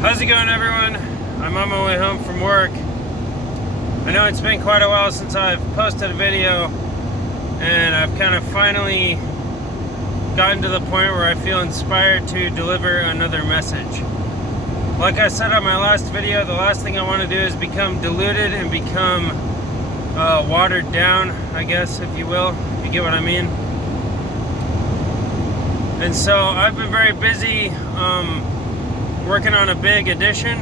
How's it going, everyone? I'm on my way home from work. I know it's been quite a while since I've posted a video, and I've kind of finally gotten to the point where I feel inspired to deliver another message. Like I said on my last video, the last thing I want to do is become diluted and become watered down, I guess, if you will, if you get what I mean. And so I've been very busy working on a big addition.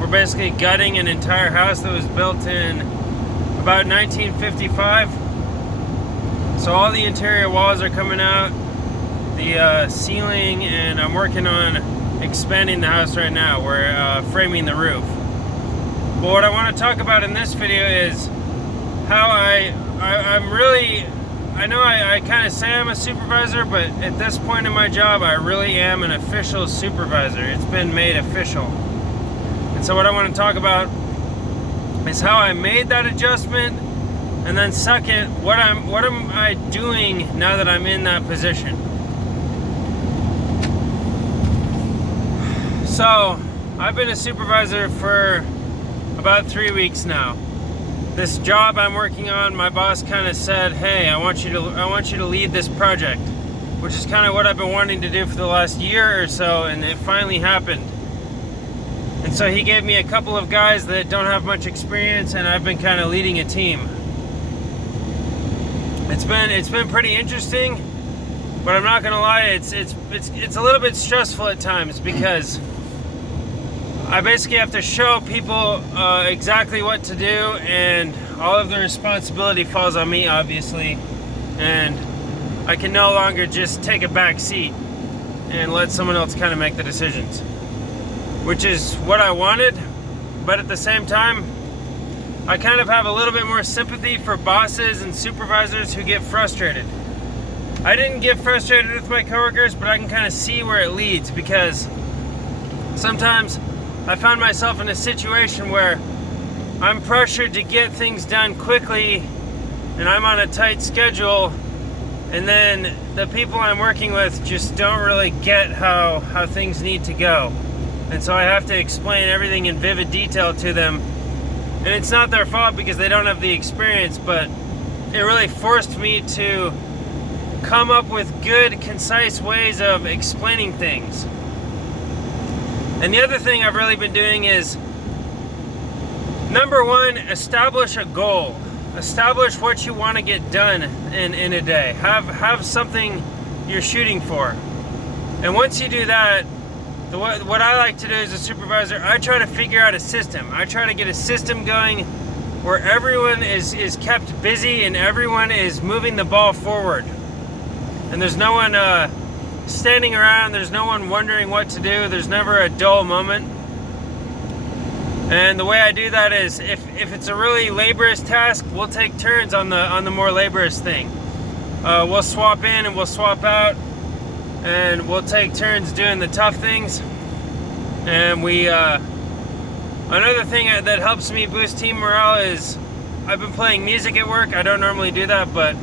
We're basically gutting an entire house that was built in about 1955. So all the interior walls are coming out, the ceiling, and I'm working on expanding the house right now. We're framing the roof. But what I want to talk about in this video is how I'm really, I know I kind of say I'm a supervisor, but at this point in my job, I really am an official supervisor. It's been made official. And so what I want to talk about is how I made that adjustment, and then second, what am I doing now that I'm in that position. So I've been a supervisor for about 3 weeks now. This job I'm working on, my boss kind of said, "Hey, I want you to lead this project," which is kind of what I've been wanting to do for the last year or so, and it finally happened. And so he gave me a couple of guys that don't have much experience, and I've been kind of leading a team. It's been pretty interesting, but I'm not gonna lie, it's a little bit stressful at times, because I basically have to show people exactly what to do, and all of the responsibility falls on me, obviously, and I can no longer just take a back seat and let someone else kind of make the decisions, which is what I wanted. But at the same time, I kind of have a little bit more sympathy for bosses and supervisors who get frustrated. I didn't get frustrated with my coworkers, but I can kind of see where it leads, because sometimes I found myself in a situation where I'm pressured to get things done quickly, and I'm on a tight schedule, and then the people I'm working with just don't really get how things need to go. And so I have to explain everything in vivid detail to them. And it's not their fault because they don't have the experience, but it really forced me to come up with good, concise ways of explaining things. And the other thing I've really been doing is, number one, establish a goal. Establish what you want to get done in a day. Have something you're shooting for. And once you do that, what I like to do as a supervisor, I try to figure out a system. I try to get a system going where everyone is kept busy and everyone is moving the ball forward. And there's no one standing around, there's no one wondering what to do, there's never a dull moment. And the way I do that is, if it's a really laborious task, we'll take turns on the more laborious thing. We'll swap in and we'll swap out, and we'll take turns doing the tough things. And another thing that helps me boost team morale is, I've been playing music at work. I don't normally do that, but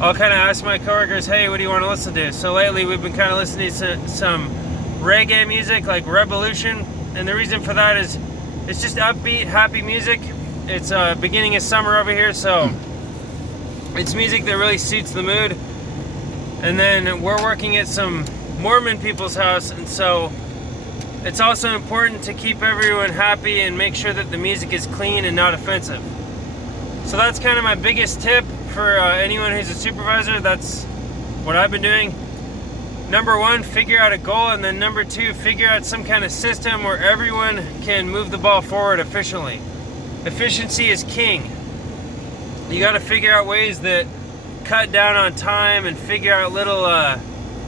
I'll kind of ask my coworkers, "Hey, what do you want to listen to?" So lately we've been kind of listening to some reggae music, like Revolution. And the reason for that is, it's just upbeat, happy music. It's beginning of summer over here, so it's music that really suits the mood. And then we're working at some Mormon people's house, and so it's also important to keep everyone happy and make sure that the music is clean and not offensive. So that's kind of my biggest tip for anyone who's a supervisor. That's what I've been doing. Number one, figure out a goal, and then number two, figure out some kind of system where everyone can move the ball forward efficiently. Efficiency is king. You got to figure out ways that cut down on time and figure out little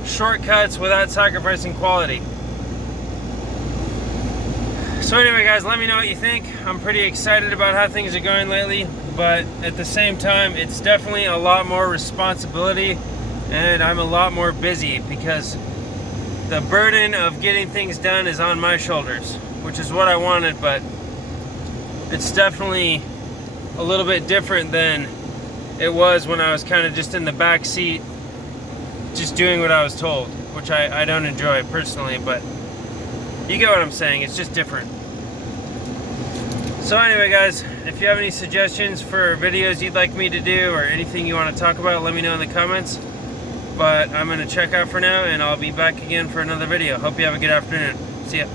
shortcuts without sacrificing quality. So anyway, guys, let me know what you think. I'm pretty excited about how things are going lately, but at the same time, it's definitely a lot more responsibility, and I'm a lot more busy because the burden of getting things done is on my shoulders, which is what I wanted, but it's definitely a little bit different than it was when I was kind of just in the back seat, just doing what I was told, which I don't enjoy personally. But You get what I'm saying, it's just different. So anyway guys, if you have any suggestions for videos you'd like me to do or anything you want to talk about, let me know in the comments. But I'm going to check out for now and I'll be back again for another video. Hope you have a good afternoon. See ya.